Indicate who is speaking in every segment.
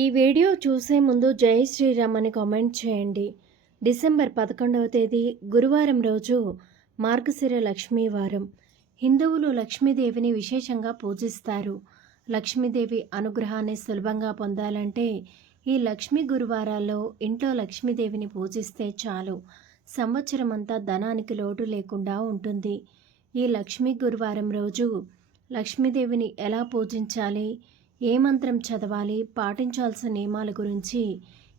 Speaker 1: ఈ వీడియో చూసే ముందు జై శ్రీరామ్ అని కామెంట్ చేయండి. డిసెంబర్ పదకొండవ తేదీ గురువారం రోజు మార్గశిర లక్ష్మీ వారం హిందువులు లక్ష్మీదేవిని విశేషంగా పూజిస్తారు. లక్ష్మీదేవి అనుగ్రహాన్ని సులభంగా పొందాలంటే ఈ లక్ష్మీ గురువారాల్లో ఇంట్లో లక్ష్మీదేవిని పూజిస్తే చాలు. సంవత్సరం అంతా ధనానికి లోటు లేకుండా ఉంటుంది. ఈ లక్ష్మీ గురువారం రోజు లక్ష్మీదేవిని ఎలా పూజించాలి? ఏ మంత్రం చదవాలి పాటించాల్సిన నియమాల గురించి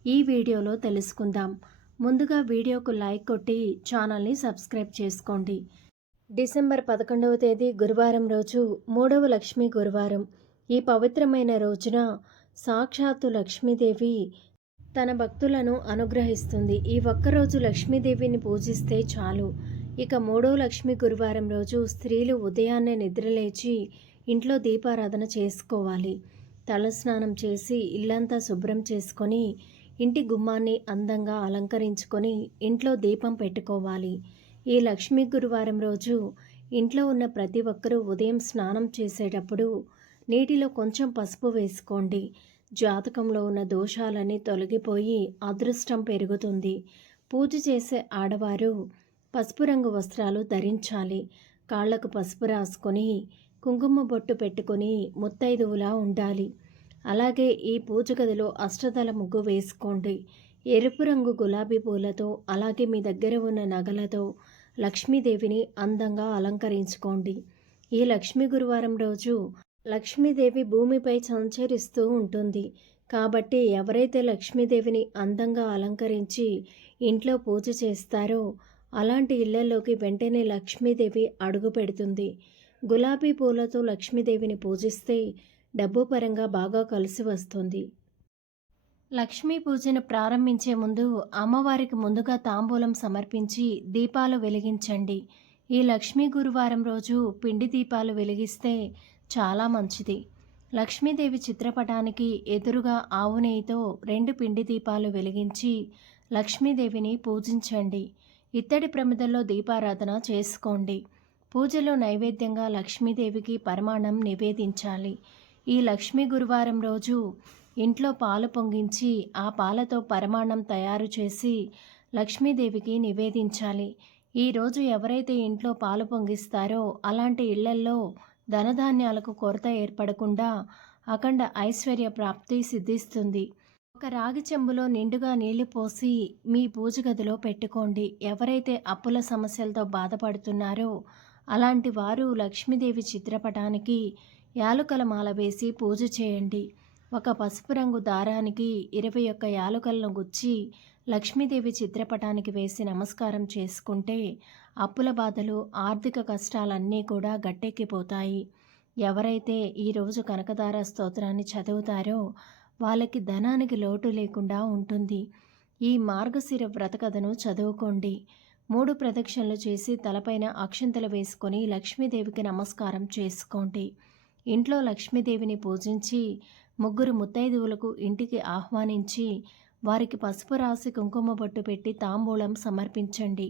Speaker 1: ఈ వీడియోలో తెలుసుకుందాం. ముందుగా వీడియోకు లైక్ కొట్టి ఛానల్ని సబ్స్క్రైబ్ చేసుకోండి. డిసెంబర్ పదకొండవ తేదీ గురువారం రోజు మూడవ లక్ష్మీ గురువారం. ఈ పవిత్రమైన రోజున సాక్షాత్తు లక్ష్మీదేవి తన భక్తులను అనుగ్రహిస్తుంది. ఈ ఒక్కరోజు లక్ష్మీదేవిని పూజిస్తే చాలు. ఇక మూడో లక్ష్మీ గురువారం రోజు స్త్రీలు ఉదయాన్నే నిద్రలేచి ఇంట్లో దీపారాధన చేసుకోవాలి. తలస్నానం చేసి ఇల్లంతా శుభ్రం చేసుకొని ఇంటి గుమ్మాన్ని అందంగా అలంకరించుకొని ఇంట్లో దీపం పెట్టుకోవాలి. ఈ లక్ష్మీ గురువారం రోజు ఇంట్లో ఉన్న ప్రతి ఒక్కరూ ఉదయం స్నానం చేసేటప్పుడు నీటిలో కొంచెం పసుపు వేసుకోండి. జాతకంలో ఉన్న దోషాలన్నీ తొలగిపోయి అదృష్టం పెరుగుతుంది. పూజ చేసే ఆడవారు పసుపు రంగు వస్త్రాలు ధరించాలి. కాళ్ళకు పసుపు రాసుకొని కుంకుమ బొట్టు పెట్టుకొని ముత్తైదువులా ఉండాలి. అలాగే ఈ పూజ గదిలో అష్టదల ముగ్గు వేసుకోండి. ఎరుపు రంగు గులాబీ పూలతో అలాగే మీ దగ్గర ఉన్న నగలతో లక్ష్మీదేవిని అందంగా అలంకరించుకోండి. ఈ లక్ష్మీ గురువారం రోజు లక్ష్మీదేవి భూమిపై సంచరిస్తూ ఉంటుంది. కాబట్టి ఎవరైతే లక్ష్మీదేవిని అందంగా అలంకరించి ఇంట్లో పూజ చేస్తారో అలాంటి ఇళ్ళలోకి వెంటనే లక్ష్మీదేవి అడుగు పెడుతుంది. గులాబీ పూలతో లక్ష్మీదేవిని పూజిస్తే డబ్బు పరంగా బాగా కలిసి వస్తుంది. లక్ష్మీ పూజను ప్రారంభించే ముందు అమ్మవారికి ముందుగా తాంబూలం సమర్పించి దీపాలు వెలిగించండి. ఈ లక్ష్మీ గురువారం రోజు పిండి దీపాలు వెలిగిస్తే చాలా మంచిది. లక్ష్మీదేవి చిత్రపటానికి ఎదురుగా ఆవు నెయ్యితో రెండు పిండి దీపాలు వెలిగించి లక్ష్మీదేవిని పూజించండి. ఇత్తడి ప్రమిదల్లో దీపారాధన చేసుకోండి. పూజలో నైవేద్యంగా లక్ష్మీదేవికి పరమాణం నివేదించాలి. ఈ లక్ష్మీ గురువారం రోజు ఇంట్లో పాలు పొంగించి ఆ పాలతో పరమాణం తయారు చేసి లక్ష్మీదేవికి నివేదించాలి. ఈరోజు ఎవరైతే ఇంట్లో పాలు పొంగిస్తారో అలాంటి ఇళ్ళల్లో ధనధాన్యాలకు కొరత ఏర్పడకుండా అఖండ ఐశ్వర్య ప్రాప్తి సిద్ధిస్తుంది. ఒక రాగి చెంబులో నిండుగా నీళ్ళు పోసి మీ పూజ గదిలో పెట్టుకోండి. ఎవరైతే అప్పుల సమస్యలతో బాధపడుతున్నారో అలాంటి వారు లక్ష్మీదేవి చిత్రపటానికి యాలుకల మాల వేసి పూజ చేయండి. ఒక పసుపు రంగు దారానికి ఇరవై ఒక్క యాలుకలను గుచ్చి లక్ష్మీదేవి చిత్రపటానికి వేసి నమస్కారం చేసుకుంటే అప్పుల బాధలు ఆర్థిక కష్టాలన్నీ కూడా గట్టెక్కిపోతాయి. ఎవరైతే ఈరోజు కనకదార స్తోత్రాన్ని చదువుతారో వాళ్ళకి ధనానికి లోటు లేకుండా ఉంటుంది. ఈ మార్గశిర వ్రతకథను చదువుకోండి. మూడు ప్రదక్షిణలు చేసి తలపైన అక్షంతలు వేసుకొని లక్ష్మీదేవికి నమస్కారం చేసుకోండి. ఇంట్లో లక్ష్మీదేవిని పూజించి ముగ్గురు ముత్తైదువులకు ఇంటికి ఆహ్వానించి వారికి పసుపు రాసి కుంకుమ బొట్టు పెట్టి తాంబూలం సమర్పించండి.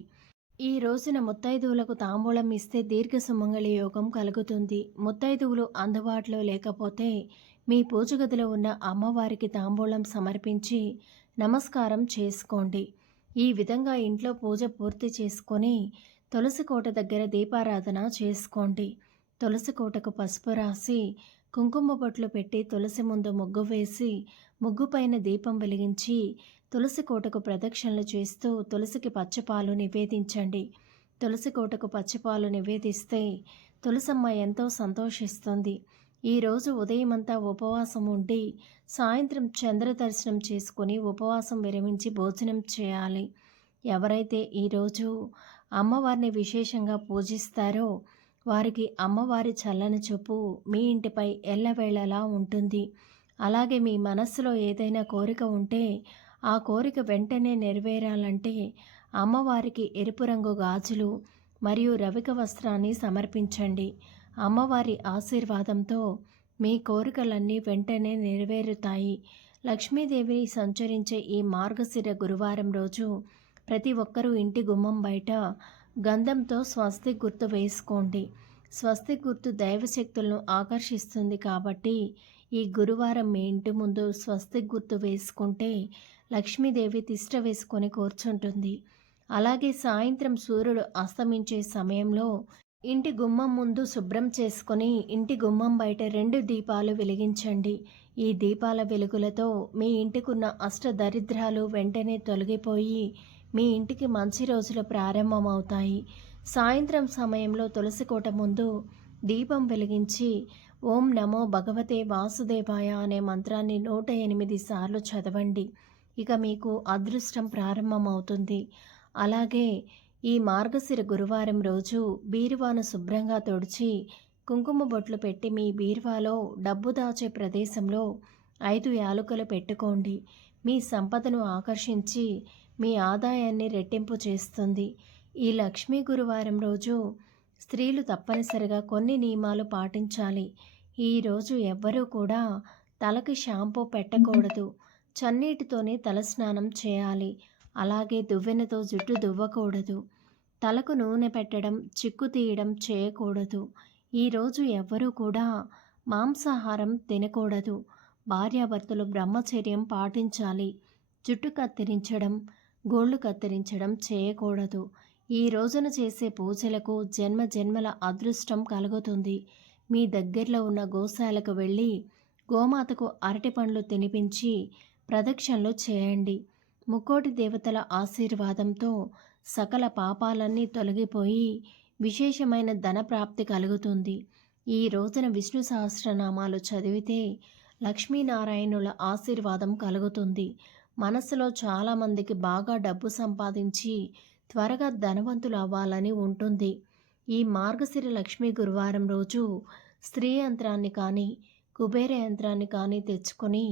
Speaker 1: ఈ రోజున ముత్తైదువులకు తాంబూలం ఇస్తే దీర్ఘ సుమంగళి యోగం కలుగుతుంది. ముత్తైదువులు అందుబాటులో లేకపోతే మీ పూజ గదిలో ఉన్న అమ్మవారికి తాంబూలం సమర్పించి నమస్కారం చేసుకోండి. ఈ విధంగా ఇంట్లో పూజ పూర్తి చేసుకొని తులసి కోట దగ్గర దీపారాధన చేసుకోండి. తులసి కోటకు పసుపు రాసి కుంకుమ బొట్లు పెట్టి తులసి ముందు ముగ్గు వేసి ముగ్గు పైన దీపం వెలిగించి తులసి కోటకు ప్రదక్షిణలు చేస్తూ తులసికి పచ్చపాలు నివేదించండి. తులసి కోటకు పచ్చపాలు నివేదిస్తే తులసమ్మ ఎంతో సంతోషిస్తుంది. ఈరోజు ఉదయమంతా ఉపవాసం ఉండి సాయంత్రం చంద్ర దర్శనం చేసుకొని ఉపవాసం విరమించి భోజనం చేయాలి. ఎవరైతే ఈరోజు అమ్మవారిని విశేషంగా పూజిస్తారో వారికి అమ్మవారి చల్లని చూపు మీ ఇంటిపై ఎల్లవేళలా ఉంటుంది. అలాగే మీ మనస్సులో ఏదైనా కోరిక ఉంటే ఆ కోరిక వెంటనే నెరవేరాలంటే అమ్మవారికి ఎరుపు రంగు గాజులు మరియు రవిక వస్త్రాన్ని సమర్పించండి. అమ్మవారి ఆశీర్వాదంతో మీ కోరికలన్నీ వెంటనే నెరవేరుతాయి. లక్ష్మీదేవిని సంచరించే ఈ మార్గశిర గురువారం రోజు ప్రతి ఒక్కరూ ఇంటి గుమ్మం బయట గంధంతో స్వస్తి గుర్తు వేసుకోండి. స్వస్తి గుర్తు దైవశక్తులను ఆకర్షిస్తుంది కాబట్టి ఈ గురువారం మీ ఇంటి ముందు స్వస్తి గుర్తు వేసుకుంటే లక్ష్మీదేవి తిష్ట వేసుకొని కూర్చుంటుంది. అలాగే సాయంత్రం సూర్యుడు అస్తమించే సమయంలో ఇంటి గుమ్మం ముందు శుభ్రం చేసుకొని ఇంటి గుమ్మం బయట రెండు దీపాలు వెలిగించండి. ఈ దీపాల వెలుగులతో మీ ఇంటికున్న అష్ట దరిద్రాలు వెంటనే తొలగిపోయి మీ ఇంటికి మంచి రోజులు ప్రారంభమవుతాయి. సాయంత్రం సమయంలో తులసి కోట ముందు దీపం వెలిగించి ఓం నమో భగవతే వాసుదేవాయ అనే మంత్రాన్ని నూట ఎనిమిది సార్లు చదవండి. ఇక మీకు అదృష్టం ప్రారంభమవుతుంది. అలాగే ఈ మార్గశిర గురువారం రోజు బీరువాను శుభ్రంగా తుడిచి కుంకుమ బొట్లు పెట్టి మీ బీరువాలో డబ్బు దాచే ప్రదేశంలో ఐదు యాలుకలు పెట్టుకోండి. మీ సంపదను ఆకర్షించి మీ ఆదాయాన్ని రెట్టింపు చేస్తుంది. ఈ లక్ష్మీ గురువారం రోజు స్త్రీలు తప్పనిసరిగా కొన్ని నియమాలు పాటించాలి. ఈరోజు ఎవ్వరూ కూడా తలకి షాంపూ పెట్టకూడదు. చన్నీటితోనే తలస్నానం చేయాలి. అలాగే దువ్వెనతో జుట్టు దువ్వకూడదు. తలకు నూనె పెట్టడం చిక్కు తీయడం చేయకూడదు. ఈరోజు ఎవ్వరూ కూడా మాంసాహారం తినకూడదు. భార్యాభర్తలు బ్రహ్మచర్యం పాటించాలి. జుట్టు కత్తిరించడం గోళ్ళు కత్తిరించడం చేయకూడదు. ఈ రోజున చేసే పూజలకు జన్మ జన్మల అదృష్టం కలుగుతుంది. మీ దగ్గరలో ఉన్న గోశాలకు వెళ్ళి గోమాతకు అరటి పండ్లు తినిపించి ప్రదక్షిణలు చేయండి. ముక్కోటి దేవతల ఆశీర్వాదంతో సకల పాపాలన్నీ తొలగిపోయి విశేషమైన ధన ప్రాప్తి కలుగుతుంది. ఈ రోజున విష్ణు సహస్రనామాలు చదివితే లక్ష్మీనారాయణుల ఆశీర్వాదం కలుగుతుంది. మనసులో చాలామందికి బాగా డబ్బు సంపాదించి త్వరగా ధనవంతులు అవ్వాలని ఉంటుంది. ఈ మార్గశిర లక్ష్మీ గురువారం రోజు స్త్రీ యంత్రాన్ని కానీ కుబేర యంత్రాన్ని కానీ తెచ్చుకొని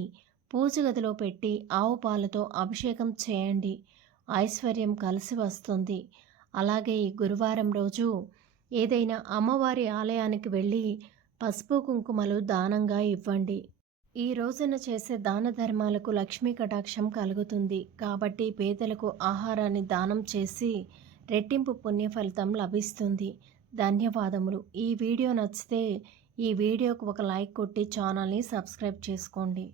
Speaker 1: పూజ గదిలో పెట్టి ఆవు పాలతో అభిషేకం చేయండి. ఐశ్వర్యం కలిసి వస్తుంది. అలాగే ఈ గురువారం రోజు ఏదైనా అమ్మవారి ఆలయానికి వెళ్ళి పసుపు కుంకుమలు దానంగా ఇవ్వండి. ఈ రోజున చేసే దాన ధర్మాలకు లక్ష్మీ కటాక్షం కలుగుతుంది. కాబట్టి పేదలకు ఆహారాన్ని దానం చేసి రెట్టింపు పుణ్య ఫలితం లభిస్తుంది. ధన్యవాదములు. ఈ వీడియో నచ్చితే ఈ వీడియోకు ఒక లైక్ కొట్టి ఛానల్ని సబ్స్క్రైబ్ చేసుకోండి.